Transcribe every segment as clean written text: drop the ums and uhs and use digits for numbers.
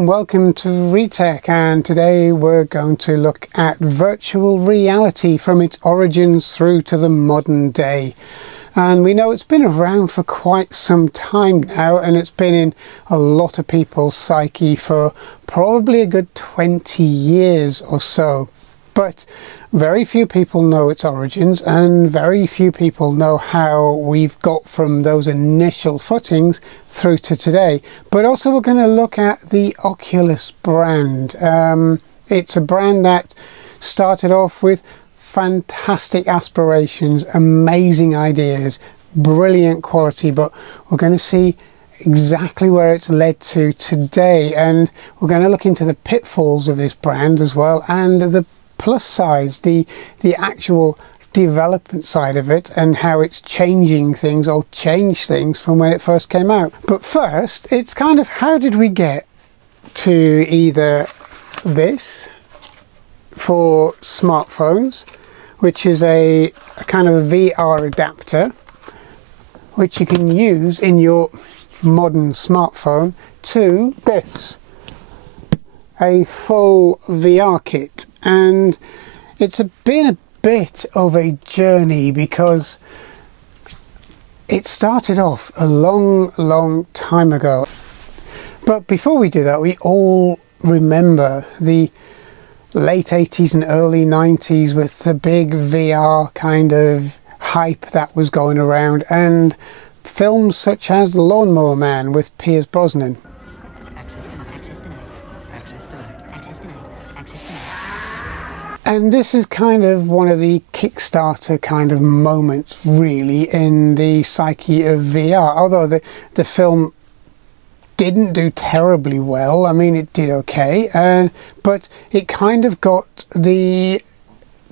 and welcome to Retech, and today we're going to look at virtual reality from its origins through to the modern day. And we know it's been around for quite some time now, and it's been in a lot of people's psyche for probably a good 20 years or so. But very few people know its origins, and very few people know how we've got from those initial footings through to today. But also we're going to look at the Oculus brand. It's a brand that started off with fantastic aspirations, amazing ideas, brilliant quality, but we're going to see exactly where it's led to today, and we're going to look into the pitfalls of this brand as well, and the plus sides, the actual development side of it, and how it's changing things or changed things from when it first came out. But first, it's kind of how did we get to either this for smartphones, which is a kind of a VR adapter which you can use in your modern smartphone, to this, a full VR kit. And it's been a bit of a journey because it started off a long time ago. But before we do that, we all remember the late 80s and early 90s with the big VR kind of hype that was going around, and films such as Lawnmower Man with Pierce Brosnan. And this is kind of one of the Kickstarter kind of moments really in the psyche of VR. Although the film didn't do terribly well, I mean it did okay, but it kind of got the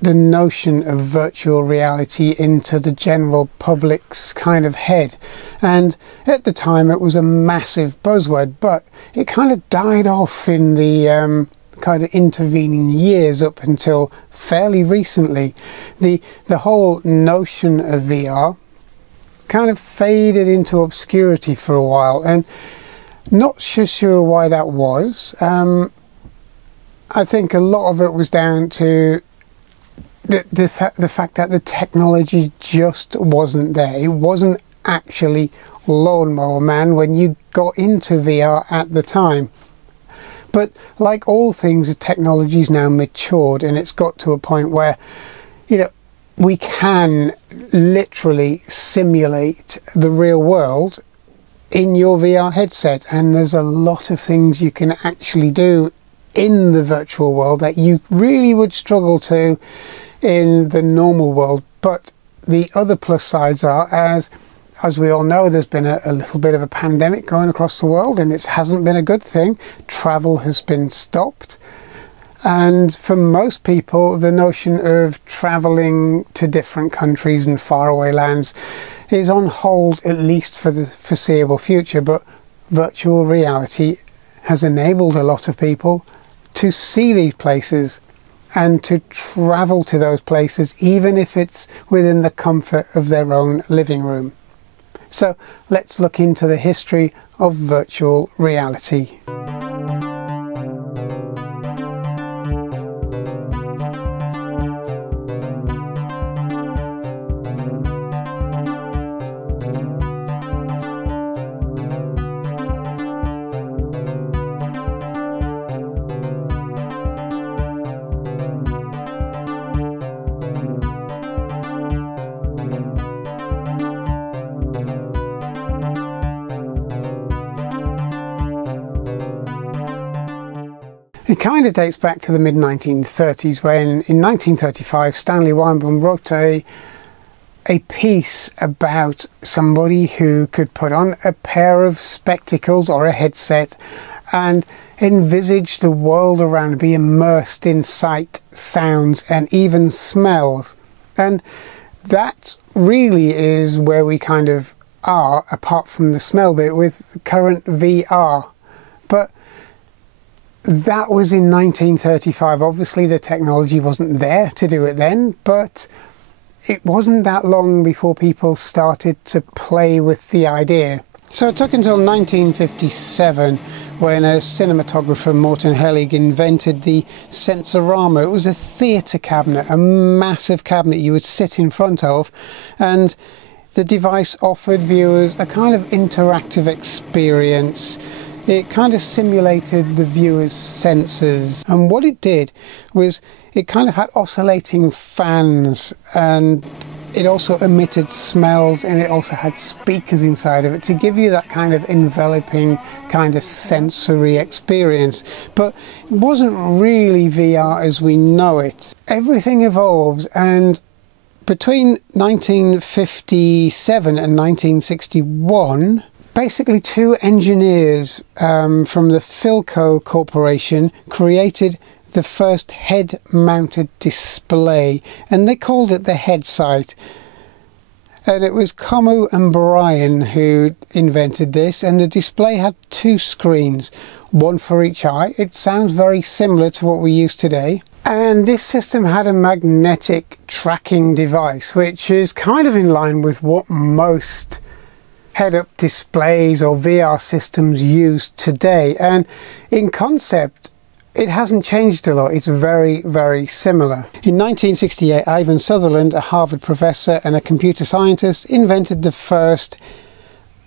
notion of virtual reality into the general public's kind of head. And at the time it was a massive buzzword, but it kind of died off in the kind of intervening years up until fairly recently. The whole notion of VR kind of faded into obscurity for a while, and not sure why that was. I think a lot of it was down to the fact that the technology just wasn't there. It wasn't actually Lawnmower Man when you got into VR at the time. But like all things, the technology's now matured, and it's got to a point where, you know, we can literally simulate the real world in your VR headset, and there's a lot of things you can actually do in the virtual world that you really would struggle to in the normal world. But the other plus sides are, as we all know, there's been a little bit of a pandemic going across the world, and it hasn't been a good thing. Travel has been stopped, and for most people the notion of traveling to different countries and faraway lands is on hold, at least for the foreseeable future. But virtual reality has enabled a lot of people to see these places and to travel to those places, even if it's within the comfort of their own living room. So let's look into the history of virtual reality. It kind of dates back to the mid-1930s, when in 1935 Stanley Weinbaum wrote a piece about somebody who could put on a pair of spectacles or a headset and envisage the world around, be immersed in sight, sounds and even smells. And that really is where we kind of are, apart from the smell bit, with current VR. But that was in 1935. Obviously the technology wasn't there to do it then, but it wasn't that long before people started to play with the idea. So it took until 1957 when a cinematographer, Morton Hellig, invented the Censorama. It was a theatre cabinet, a massive cabinet you would sit in front of, and the device offered viewers a kind of interactive experience. It kind of simulated the viewer's senses, and what it did was it kind of had oscillating fans, and it also emitted smells, and it also had speakers inside of it to give you that kind of enveloping kind of sensory experience. But it wasn't really VR as we know it. Everything evolves, and between 1957 and 1961, basically two engineers from the Philco Corporation created the first head-mounted display, and they called it the Headsight. And it was Camus and Bryan who invented this, and the display had two screens, one for each eye. It sounds very similar to what we use today. And this system had a magnetic tracking device, which is kind of in line with what most head-up displays or VR systems use today. And in concept, it hasn't changed a lot. It's very, very similar. In 1968, Ivan Sutherland, a Harvard professor and a computer scientist, invented the first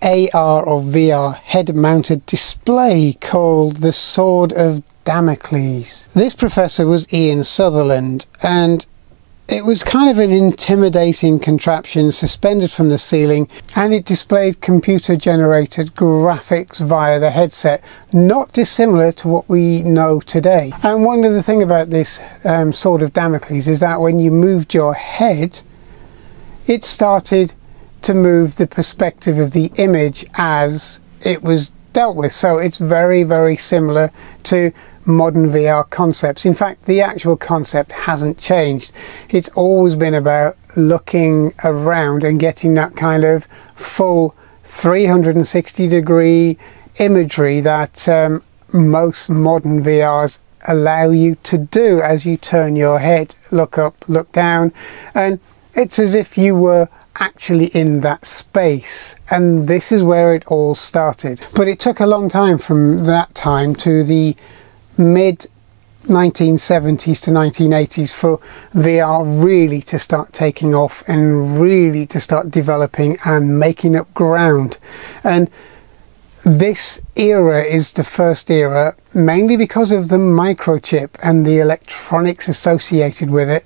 AR or VR head-mounted display called the Sword of Damocles. This professor was Ian Sutherland, and it was kind of an intimidating contraption suspended from the ceiling, and it displayed computer-generated graphics via the headset, not dissimilar to what we know today. And one of the things about this Sword of Damocles is that when you moved your head, it started to move the perspective of the image as it was dealt with. So it's very, very similar to modern VR concepts. In fact, the actual concept hasn't changed. It's always been about looking around and getting that kind of full 360-degree imagery that most modern VRs allow you to do as you turn your head, look up, look down, and it's as if you were actually in that space. And this is where it all started. But it took a long time from that time to the mid 1970s to 1980s for VR really to start taking off and really to start developing and making up ground. And this era is the first era, mainly because of the microchip and the electronics associated with it,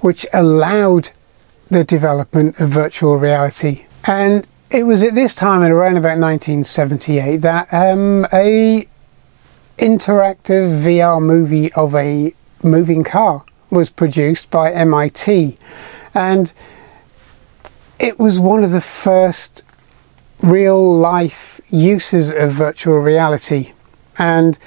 which allowed the development of virtual reality. And it was at this time, at around about 1978, that a interactive VR movie of a moving car was produced by MIT, and it was one of the first real life uses of virtual reality, and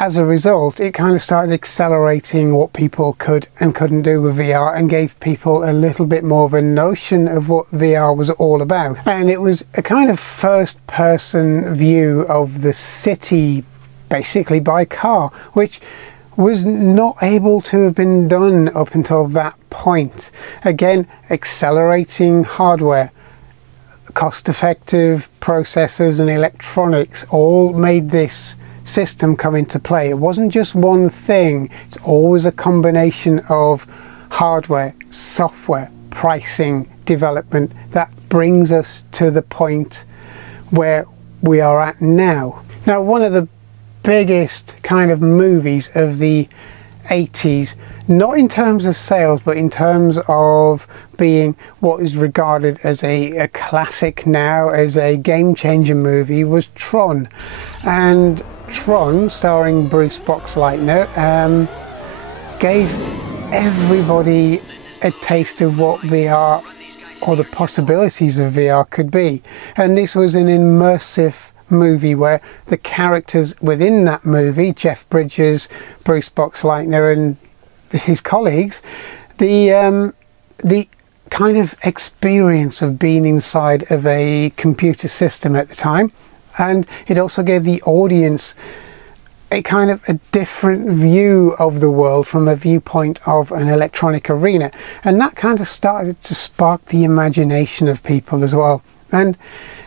as a result it kind of started accelerating what people could and couldn't do with VR and gave people a little bit more of a notion of what VR was all about. And it was a kind of first person view of the city basically by car, which was not able to have been done up until that point. Again, accelerating hardware, cost-effective processors and electronics all made this system come into play. It wasn't just one thing, it's always a combination of hardware, software, pricing, development that brings us to the point where we are at now. Now, one of the biggest kind of movies of the 80s, not in terms of sales but in terms of being what is regarded as a classic now, as a game-changer movie, was Tron. And Tron, starring Bruce Boxleitner, gave everybody a taste of what VR or the possibilities of VR could be. And this was an immersive movie where the characters within that movie, Jeff Bridges, Bruce Boxleitner and his colleagues, the kind of experience of being inside of a computer system at the time, and it also gave the audience a kind of a different view of the world from a viewpoint of an electronic arena, and that kind of started to spark the imagination of people as well. And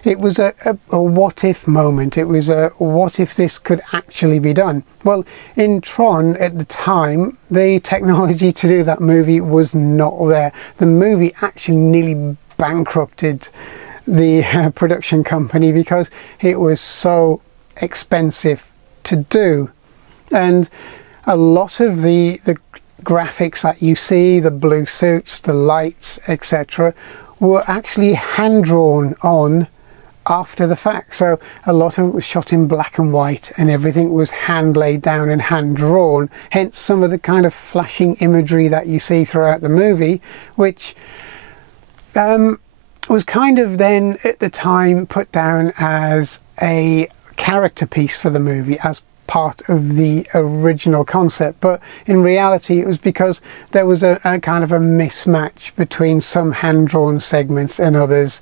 it was a what if moment. It was a what if this could actually be done. Well, in Tron at the time, the technology to do that movie was not there. The movie actually nearly bankrupted the production company because it was so expensive to do. And a lot of the graphics that you see, the blue suits, the lights, etc., were actually hand drawn on after the fact. So a lot of it was shot in black and white, and everything was hand laid down and hand drawn, hence some of the kind of flashing imagery that you see throughout the movie, which was kind of then at the time put down as a character piece for the movie, as part of the original concept. But in reality it was because there was a kind of a mismatch between some hand-drawn segments and others.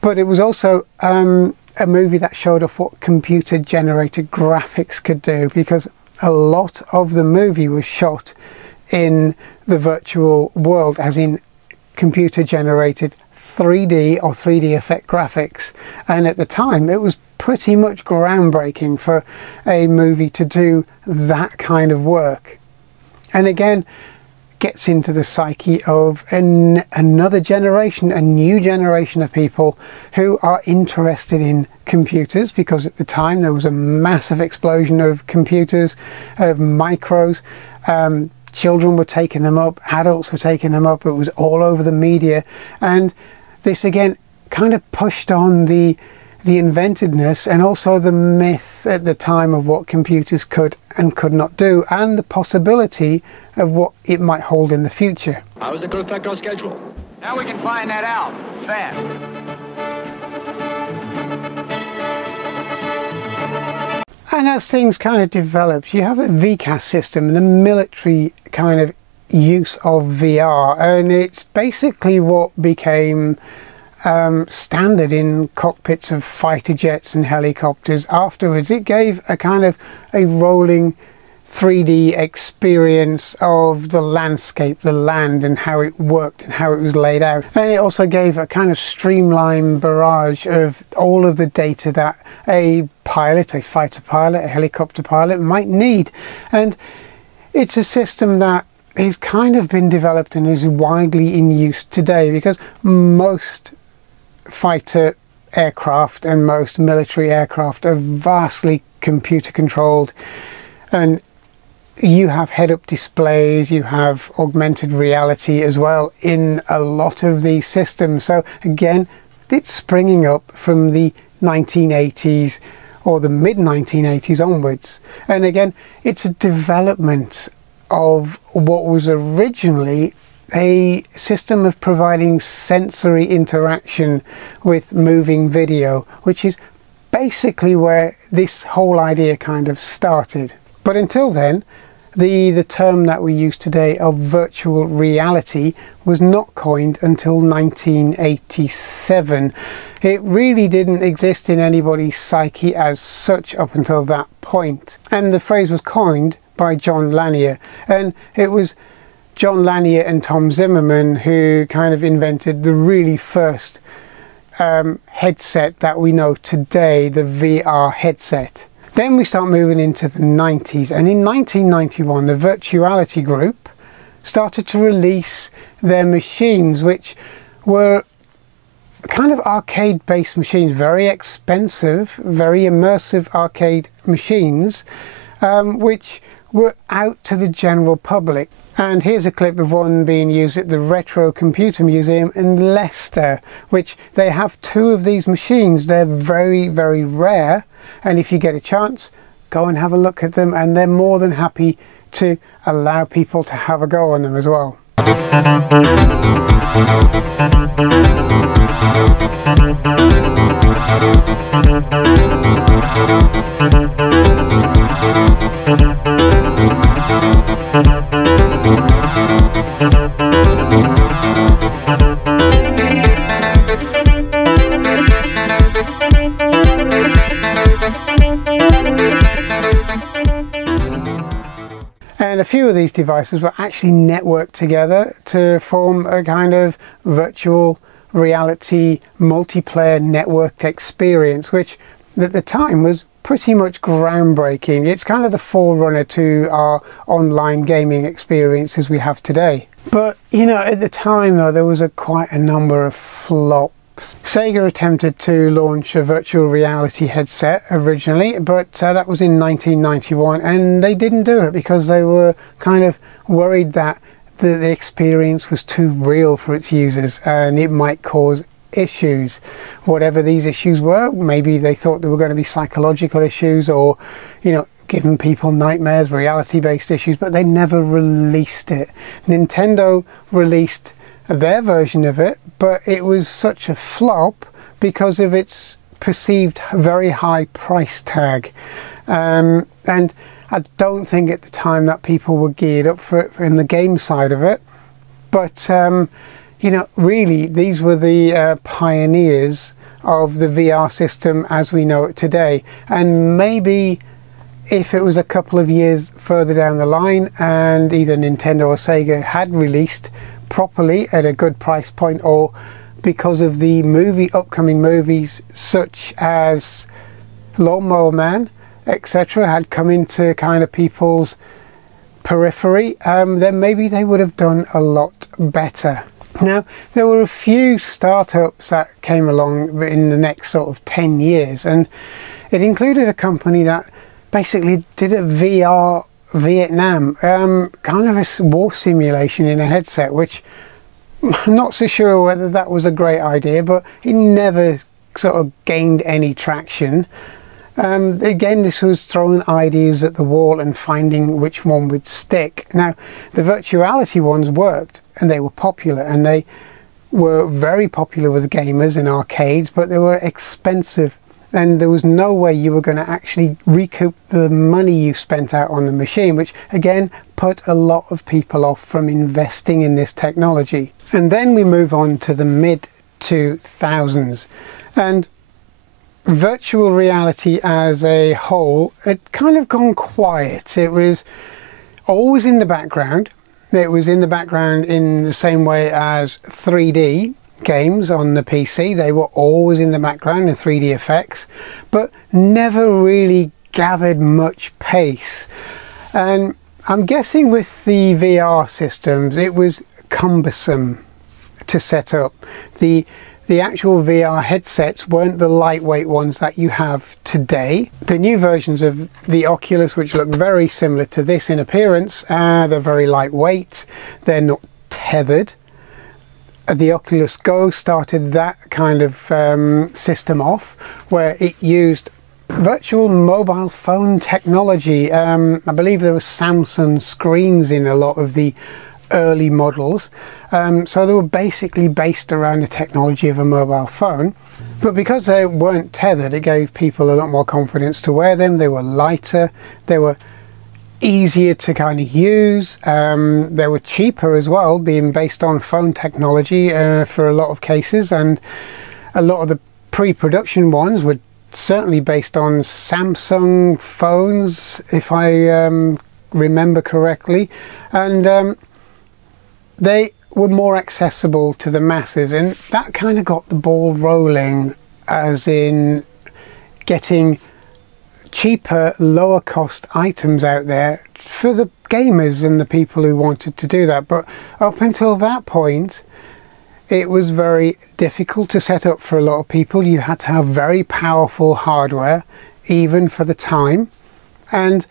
But it was also a movie that showed off what computer generated graphics could do, because a lot of the movie was shot in the virtual world, as in computer generated 3D or 3D effect graphics. And at the time it was pretty much groundbreaking for a movie to do that kind of work. And again, gets into the psyche of another generation, a new generation of people who are interested in computers, because at the time there was a massive explosion of computers, of micros. Children were taking them up, adults were taking them up, it was all over the media. And this again kind of pushed on the inventiveness and also the myth at the time of what computers could and could not do, and the possibility of what it might hold in the future. How is it going to affect our schedule? Now we can find that out fast. And as things kind of developed, you have a VCAS system, the military kind of use of VR, and it's basically what became standard in cockpits of fighter jets and helicopters afterwards. It gave a kind of a rolling 3D experience of the landscape, the land, and how it worked and how it was laid out. And it also gave a kind of streamlined barrage of all of the data that a pilot, a fighter pilot, a helicopter pilot might need. And it's a system that has kind of been developed and is widely in use today, because most fighter aircraft and most military aircraft are vastly computer controlled, and you have head-up displays, you have augmented reality as well in a lot of these systems. So again, it's springing up from the 1980s or the mid-1980s onwards. And again, it's a development of what was originally a system of providing sensory interaction with moving video, which is basically where this whole idea kind of started. But until then, the term that we use today of virtual reality was not coined until 1987. It really didn't exist in anybody's psyche as such up until that point. And the phrase was coined by John Lanier, and it was John Lanier and Tom Zimmerman who kind of invented the really first headset that we know today, the VR headset. Then we start moving into the 90s, and in 1991 the Virtuality Group started to release their machines, which were kind of arcade-based machines, very expensive, very immersive arcade machines, which were out to the general public. And here's a clip of one being used at the Retro Computer Museum in Leicester, which they have two of these machines. They're very, very rare, and if you get a chance, go and have a look at them, and they're more than happy to allow people to have a go on them as well. And a few of these devices were actually networked together to form a kind of virtual reality multiplayer networked experience, which at the time was pretty much groundbreaking. It's kind of the forerunner to our online gaming experiences we have today. But you know, at the time though, there was quite a number of flops. Sega attempted to launch a virtual reality headset originally, but that was in 1991, and they didn't do it because they were kind of worried that the experience was too real for its users and it might cause issues. Whatever these issues were, maybe they thought there were going to be psychological issues, or you know, giving people nightmares, reality-based issues, but they never released it. Nintendo released their version of it, but it was such a flop because of its perceived very high price tag, and I don't think at the time that people were geared up for it in the game side of it. But you know, really these were the pioneers of the VR system as we know it today. And maybe if it was a couple of years further down the line and either Nintendo or Sega had released properly at a good price point, or because of the upcoming movies such as Lawnmower Man, etc., had come into kind of people's periphery, then maybe they would have done a lot better. Now, there were a few startups that came along in the next sort of 10 years, and it included a company that basically did a VR Vietnam, kind of a war simulation in a headset, which I'm not so sure whether that was a great idea, but it never sort of gained any traction. Again, this was throwing ideas at the wall and finding which one would stick. Now, the virtuality ones worked and they were popular, and they were very popular with gamers in arcades, but they were expensive, and there was no way you were going to actually recoup the money you spent out on the machine, which again put a lot of people off from investing in this technology. And then we move on to the mid-2000s, and virtual reality as a whole had kind of gone quiet. It was always in the background. It was in the background in the same way as 3D games on the PC. They were always in the background in 3D effects, but never really gathered much pace. And I'm guessing with the VR systems, it was cumbersome to set up. The actual VR headsets weren't the lightweight ones that you have today. The new versions of the Oculus, which look very similar to this in appearance, they're very lightweight, they're not tethered. The Oculus Go started that kind of system off, where it used virtual mobile phone technology. I believe there were Samsung screens in a lot of the early models, so they were basically based around the technology of a mobile phone, but because they weren't tethered, it gave people a lot more confidence to wear them. They were lighter, they were easier to kind of use, they were cheaper as well, being based on phone technology for a lot of cases, and a lot of the pre-production ones were certainly based on Samsung phones, if I remember correctly, and they were more accessible to the masses, and that kind of got the ball rolling, as in getting cheaper, lower cost items out there for the gamers and the people who wanted to do that. But up until that point, it was very difficult to set up for a lot of people. You had to have very powerful hardware, even for the time, and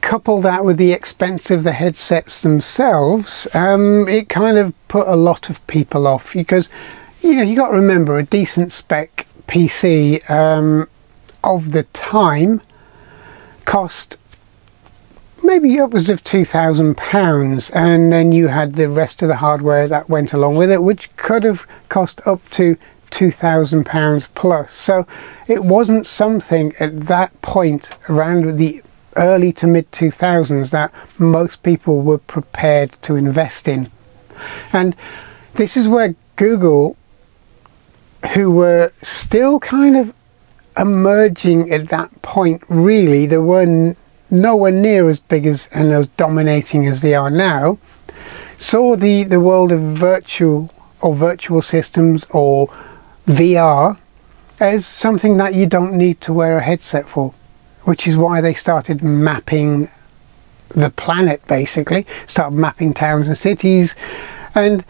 couple that with the expense of the headsets themselves, it kind of put a lot of people off, because you know, you got to remember, a decent spec PC of the time cost maybe upwards of £2,000, and then you had the rest of the hardware that went along with it, which could have cost up to £2,000 plus. So it wasn't something at that point, around the early to mid 2000s, that most people were prepared to invest in. And this is where Google, who were still kind of emerging at that point, really, they were nowhere near as big as and as dominating as they are now, saw the world of virtual or virtual systems or VR as something that you don't need to wear a headset for, which is why they started mapping the planet, basically, started mapping towns and cities, and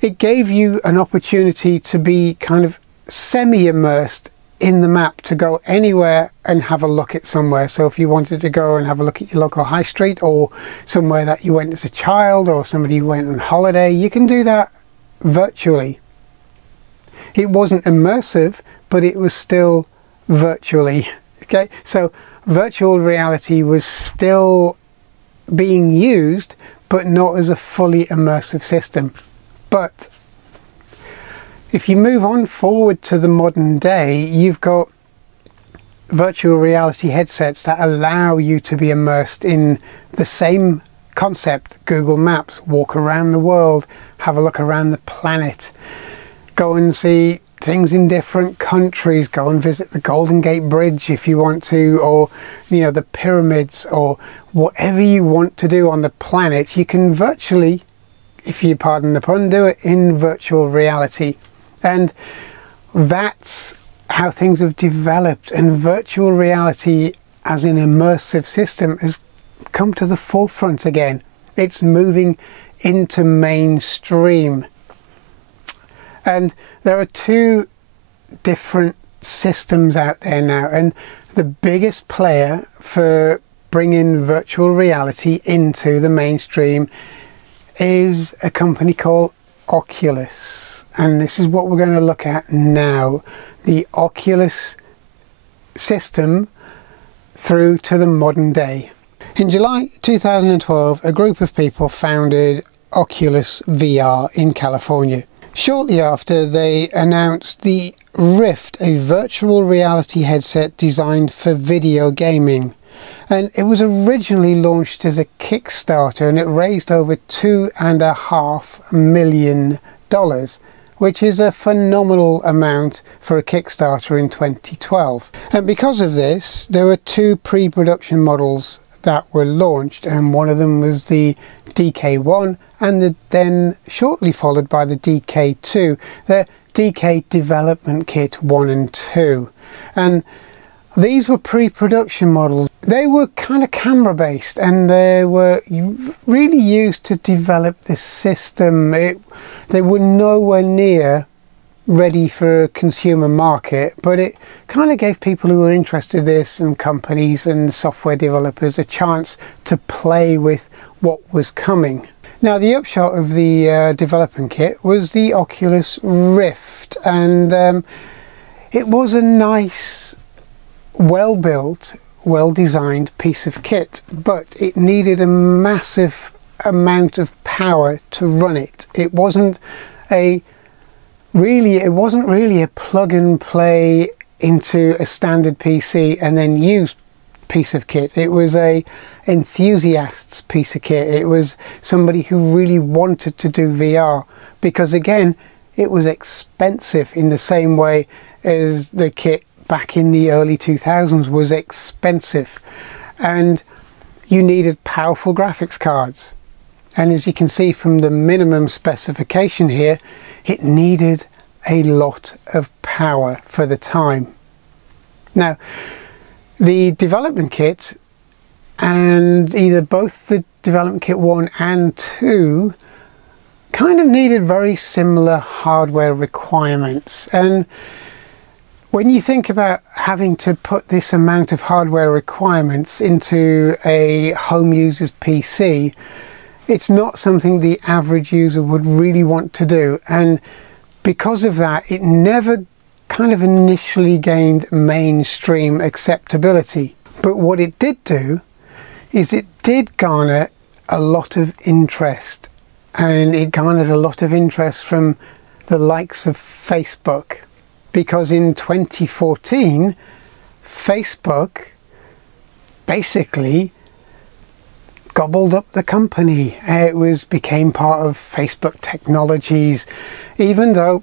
it gave you an opportunity to be kind of semi-immersed in the map, to go anywhere and have a look at somewhere. So if you wanted to go and have a look at your local high street, or somewhere that you went as a child, or somebody who went on holiday, you can do that virtually. It wasn't immersive, but it was still virtually. Okay, so virtual reality was still being used, but not as a fully immersive system. But if you move on forward to the modern day, you've got virtual reality headsets that allow you to be immersed in the same concept. Google Maps, walk around the world, have a look around the planet, go and see things in different countries, go and visit the Golden Gate Bridge if you want to, or the pyramids, or whatever you want to do on the planet. You can virtually, if you pardon the pun, do it in virtual reality. And that's how things have developed, and virtual reality as an immersive system has come to the forefront again. It's moving into mainstream. And there are two different systems out there now, and the biggest player for bringing virtual reality into the mainstream is a company called Oculus. And this is what we're going to look at now, the Oculus system through to the modern day. In July 2012, a group of people founded Oculus VR in California. Shortly after, they announced the Rift, a virtual reality headset designed for video gaming. And it was originally launched as a Kickstarter, and it raised over $2.5 million, which is a phenomenal amount for a Kickstarter in 2012. And because of this, there were two pre-production models that were launched, and one of them was the DK1, and then shortly followed by the DK2, the DK Development Kit 1 and 2. And these were pre-production models. They were kind of camera based, and they were really used to develop this system. They were nowhere near ready for a consumer market, but it kind of gave people who were interested in this, and companies and software developers, a chance to play with what was coming. Now, the upshot of the development kit was the Oculus Rift, and it was a nice, well-built, well-designed piece of kit, but it needed a massive amount of power to run it. It wasn't really a plug and play into a standard PC and then use piece of kit. It was a enthusiast's piece of kit. It was somebody who really wanted to do VR, because again, it was expensive in the same way as the kit back in the early 2000s was expensive, and you needed powerful graphics cards. And as you can see from the minimum specification here, it needed a lot of power for the time. Now, the development kit, and either both the development kit 1 and 2, kind of needed very similar hardware requirements. And when you think about having to put this amount of hardware requirements into a home user's PC, it's not something the average user would really want to do. And because of that, it never kind of initially gained mainstream acceptability. But what it did do is it did garner a lot of interest, and it garnered a lot of interest from the likes of Facebook, because in 2014 Facebook basically gobbled up the company. It became part of Facebook Technologies, even though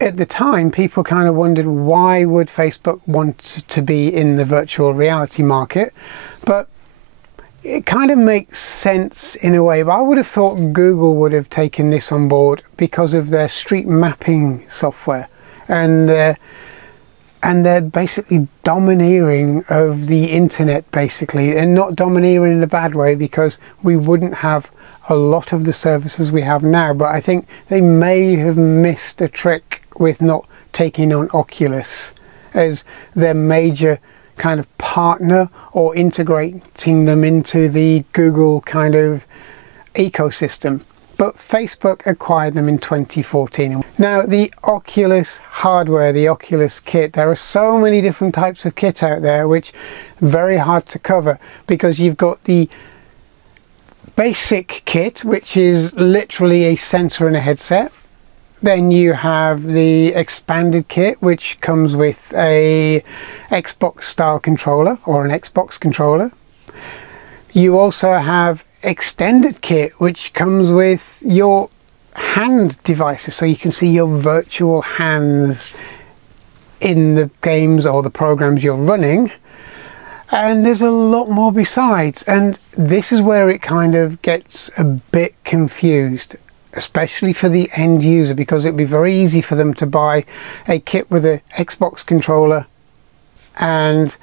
at the time people kind of wondered, why would Facebook want to be in the virtual reality market? But it kind of makes sense in a way, but I would have thought Google would have taken this on board because of their street mapping software, and they're basically domineering of the internet, basically, and not domineering in a bad way, because we wouldn't have a lot of the services we have now. But I think they may have missed a trick with not taking on Oculus as their major kind of partner, or integrating them into the Google kind of ecosystem. But Facebook acquired them in 2014. Now, the Oculus hardware, the Oculus kit, there are so many different types of kit out there, which are very hard to cover, because you've got the basic kit, which is literally a sensor and a headset. Then you have the expanded kit, which comes with a Xbox style controller, or an Xbox controller. You also have extended kit, which comes with your hand devices, so you can see your virtual hands in the games or the programs you're running. And there's a lot more besides, and this is where it kind of gets a bit confused, especially for the end user, because it'd be very easy for them to buy a kit with an Xbox controller and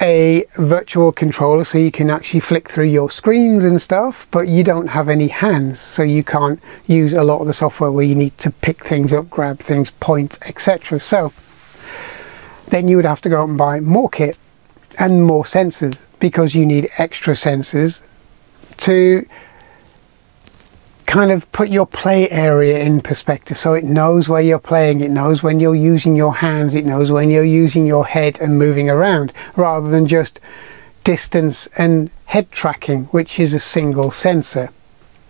a virtual controller, so you can actually flick through your screens and stuff, but you don't have any hands, so you can't use a lot of the software where you need to pick things up, grab things, point, etc. So then you would have to go out and buy more kit and more sensors, because you need extra sensors to kind of put your play area in perspective, so it knows where you're playing, it knows when you're using your hands, it knows when you're using your head and moving around, rather than just distance and head tracking, which is a single sensor.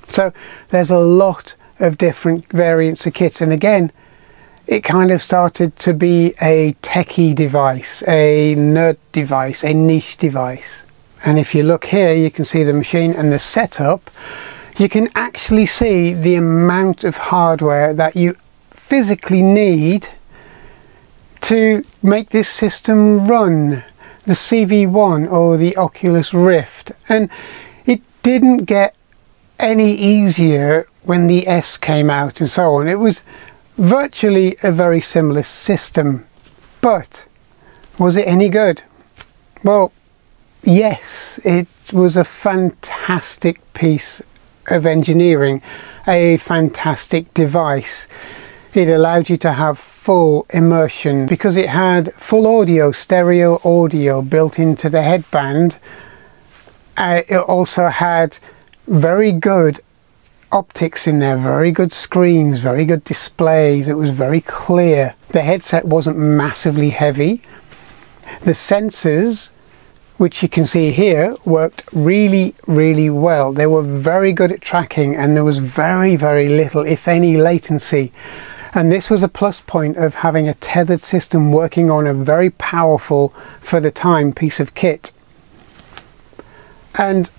So there's a lot of different variants of kits, and again, it kind of started to be a techie device, a nerd device, a niche device. And if you look here, you can see the machine and the setup. You can actually see the amount of hardware that you physically need to make this system run, the CV1 or the Oculus Rift. And it didn't get any easier when the S came out and so on. It was virtually a very similar system, but was it any good? Well, yes, it was a fantastic piece of engineering, a fantastic device. It allowed you to have full immersion because it had full audio, stereo audio built into the headband. It also had very good optics in there, very good screens, very good displays. It was very clear. The headset wasn't massively heavy. The sensors, which you can see here, worked really, really well. They were very good at tracking, and there was very, very little, if any, latency. And this was a plus point of having a tethered system working on a very powerful, for the time, piece of kit. And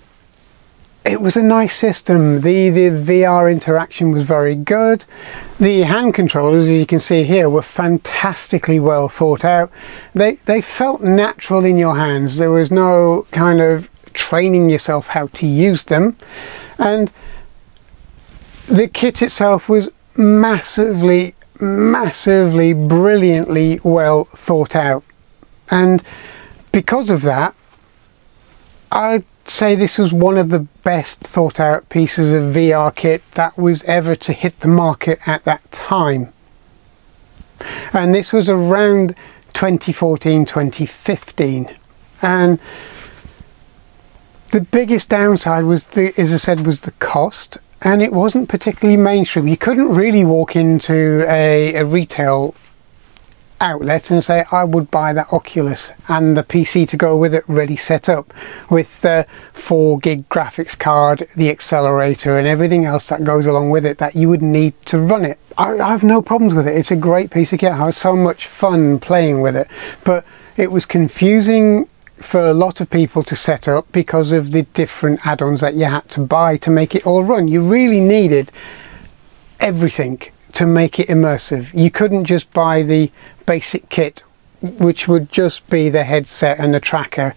it was a nice system. The VR interaction was very good. The hand controllers, as you can see here, were fantastically well thought out. They felt natural in your hands. There was no kind of training yourself how to use them. And the kit itself was massively, massively, brilliantly well thought out. And because of that, I'd say this was one of the best thought out pieces of VR kit that was ever to hit the market at that time. And this was around 2014, 2015. And the biggest downside was, as I said, was the cost. And it wasn't particularly mainstream. You couldn't really walk into a retail outlet and say, I would buy that Oculus and the PC to go with it ready set up with the 4 gig graphics card, the accelerator and everything else that goes along with it that you would need to run it. I have no problems with it. It's a great piece of kit. I had so much fun playing with it, but it was confusing for a lot of people to set up because of the different add-ons that you had to buy to make it all run. You really needed everything to make it immersive. You couldn't just buy the basic kit, which would just be the headset and the tracker,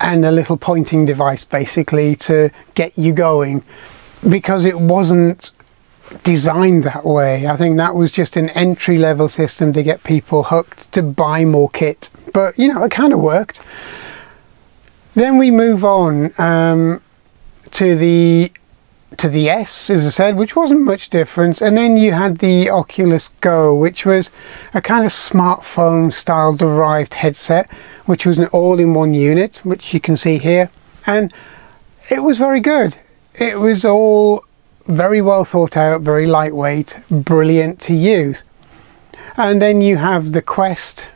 and a little pointing device basically to get you going, because it wasn't designed that way. I think that was just an entry-level system to get people hooked to buy more kit, but you know, it kind of worked. Then we move on to the S, as I said, which wasn't much difference, and then you had the Oculus Go, which was a kind of smartphone style derived headset, which was an all-in-one unit, which you can see here, and it was very good. It was all very well thought out, very lightweight, brilliant to use. And then you have the Quest,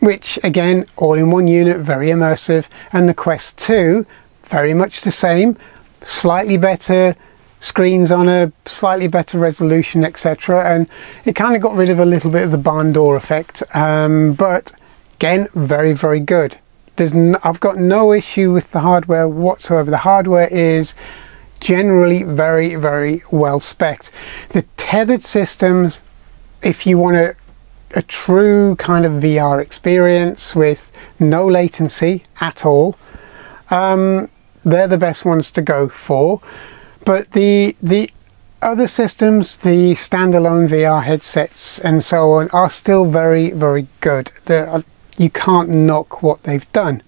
which again, all-in-one unit, very immersive, and the Quest 2, very much the same, slightly better screens on a slightly better resolution, etc. And it kind of got rid of a little bit of the barn door effect, but again, very, very good. I've got no issue with the hardware whatsoever. The hardware is generally very, very well spec'd. The tethered systems, if you want a true kind of VR experience with no latency at all, they're the best ones to go for. But the other systems, the standalone VR headsets and so on, are still very, very good. You can't knock what they've done.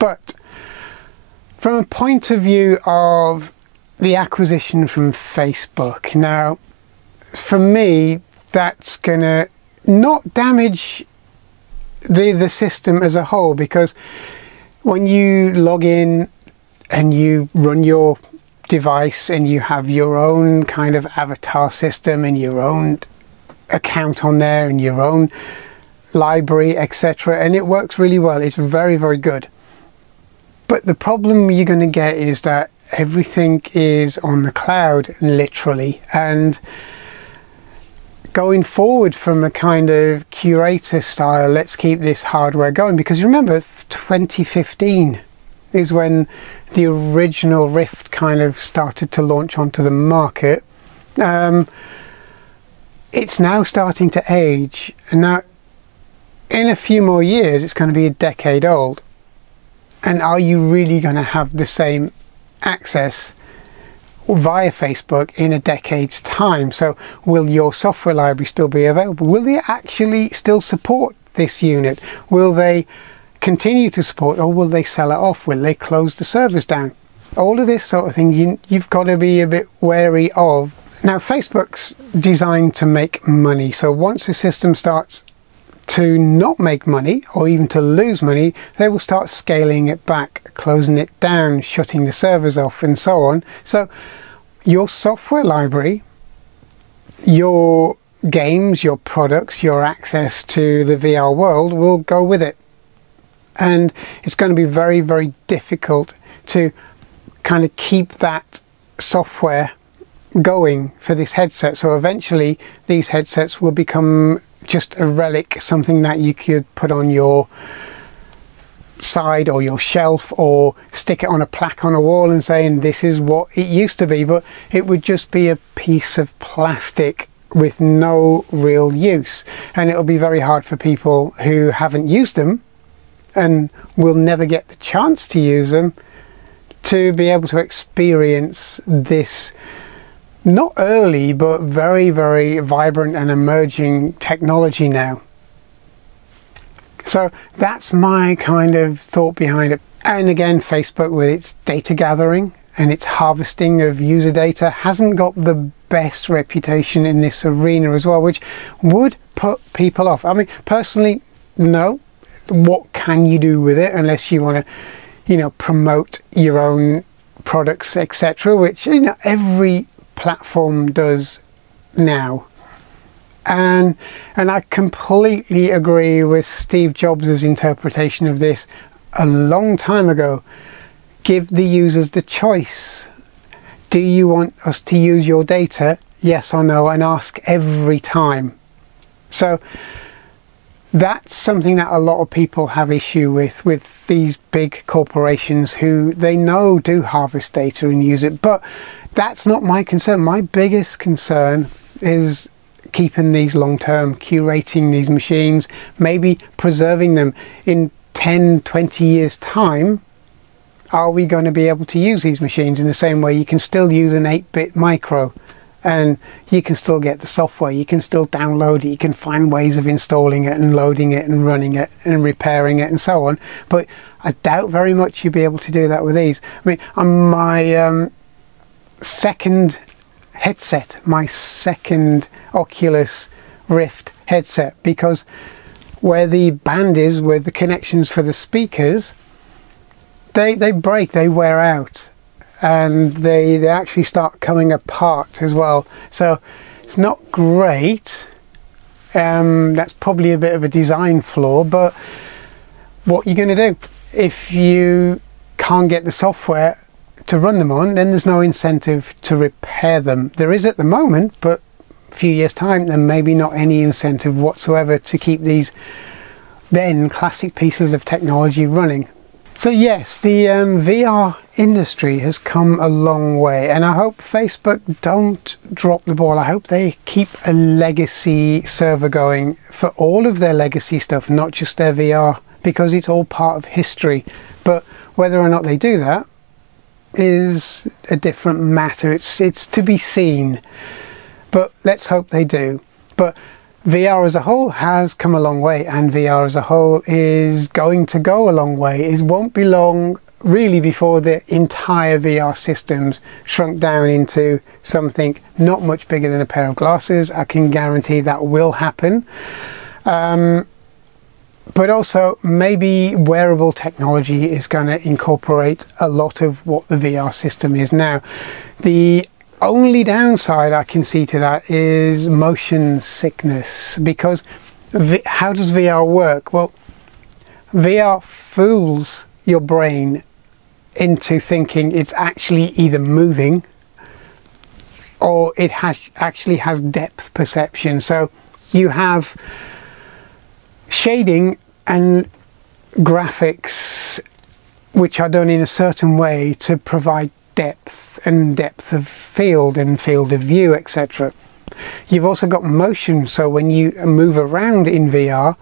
But from a point of view of the acquisition from Facebook, now for me that's gonna not damage the system as a whole, because when you log in and you run your device and you have your own kind of avatar system and your own account on there and your own library, etc., and it works really well, it's very, very good. But the problem you're going to get is that everything is on the cloud, literally, and going forward from a kind of curator style, let's keep this hardware going, because remember 2015 is when the original Rift kind of started to launch onto the market. It's now starting to age, and now in a few more years it's going to be a decade old. And are you really going to have the same access via Facebook in a decade's time? So will your software library still be available? Will they actually still support this unit? Will they continue to support, or will they sell it off? Will they close the servers down? All of this sort of thing you've got to be a bit wary of. Now, Facebook's designed to make money, so once the system starts to not make money or even to lose money, they will start scaling it back, closing it down, shutting the servers off and so on. So your software library, your games, your products, your access to the VR world will go with it. And it's going to be very, very difficult to kind of keep that software going for this headset. So eventually these headsets will become just a relic, something that you could put on your side or your shelf, or stick it on a plaque on a wall and saying this is what it used to be, but it would just be a piece of plastic with no real use. And it'll be very hard for people who haven't used them and will never get the chance to use them to be able to experience this not early but very, very vibrant and emerging technology now. So that's my kind of thought behind it. And again, Facebook, with its data gathering and its harvesting of user data, hasn't got the best reputation in this arena as well, which would put people off. I mean, personally, no. What can you do with it unless you want to, you know, promote your own products, etc., which, you know, every platform does now. And I completely agree with Steve Jobs' interpretation of this a long time ago. Give the users the choice. Do you want us to use your data? Yes or no, and ask every time. So that's something that a lot of people have issue with these big corporations who they know do harvest data and use it. But that's not my concern. My biggest concern is keeping these long term, curating these machines, maybe preserving them in 10, 20 years time, are we going to be able to use these machines in the same way? You can still use an 8-bit micro, and you can still get the software, you can still download it, you can find ways of installing it and loading it and running it and repairing it and so on. But I doubt very much you'll be able to do that with these. I mean, on my second headset, my second Oculus Rift headset, because where the band is, where the connections for the speakers, they break, they wear out, and they actually start coming apart as well. So it's not great. That's probably a bit of a design flaw, but what you're going to do if you can't get the software to run them on, then there's no incentive to repair them. There is at the moment, but a few years time there may be not any incentive whatsoever to keep these then classic pieces of technology running. So yes, the VR industry has come a long way, and I hope Facebook don't drop the ball. I hope they keep a legacy server going for all of their legacy stuff, not just their VR, because it's all part of history. But whether or not they do that is a different matter. It's to be seen, but let's hope they do. But VR as a whole has come a long way, and VR as a whole is going to go a long way. It won't be long really before the entire VR systems shrunk down into something not much bigger than a pair of glasses. I can guarantee that will happen. But also maybe wearable technology is going to incorporate a lot of what the VR system is now. The only downside I can see to that is motion sickness, because how does VR work? Well, VR fools your brain into thinking it's actually either moving or it actually has depth perception. So you have shading and graphics which are done in a certain way to provide depth and depth of field and field of view, etc. You've also got motion, so when you move around in VR,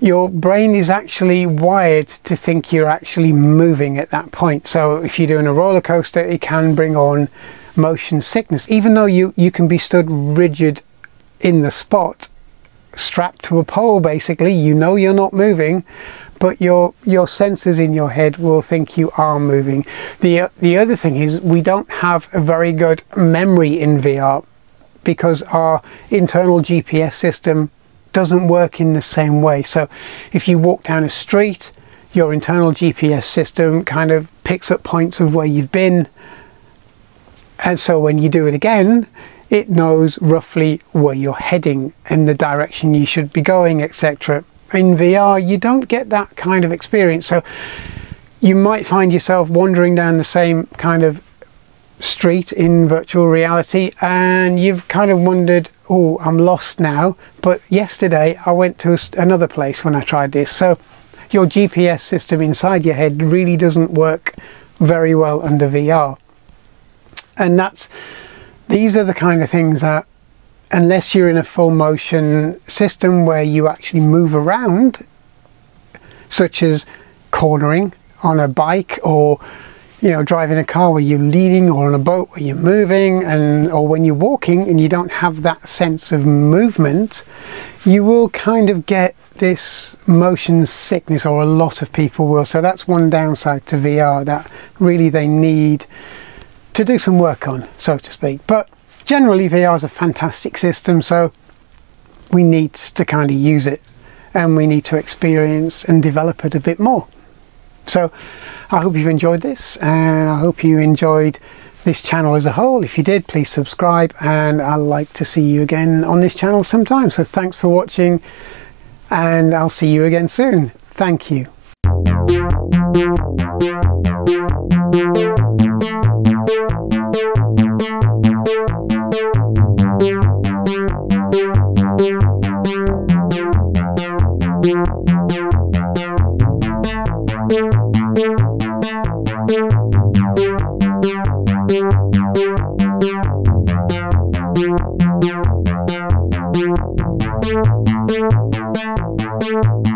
your brain is actually wired to think you're actually moving at that point. So if you're doing a roller coaster, it can bring on motion sickness, even though you can be stood rigid in the spot, strapped to a pole basically. You know you're not moving, but your sensors in your head will think you are moving. The other thing is we don't have a very good memory in VR, because our internal GPS system doesn't work in the same way. So if you walk down a street, your internal GPS system kind of picks up points of where you've been, and so when you do it again, it knows roughly where you're heading and the direction you should be going, etc. In VR, you don't get that kind of experience, so you might find yourself wandering down the same kind of street in virtual reality, and you've kind of wondered, oh, I'm lost now, but yesterday I went to another place when I tried this. So your GPS system inside your head really doesn't work very well under VR. And these are the kind of things that, unless you're in a full motion system where you actually move around, such as cornering on a bike, or driving a car where you're leading, or on a boat where you're moving, or when you're walking and you don't have that sense of movement, you will kind of get this motion sickness, or a lot of people will. So that's one downside to VR that really they need to do some work on, so to speak. But generally VR is a fantastic system, so we need to kind of use it, and we need to experience and develop it a bit more. So I hope you've enjoyed this, and I hope you enjoyed this channel as a whole. If you did, please subscribe, and I'd like to see you again on this channel sometime. So thanks for watching, and I'll see you again soon. Thank you. Thank you.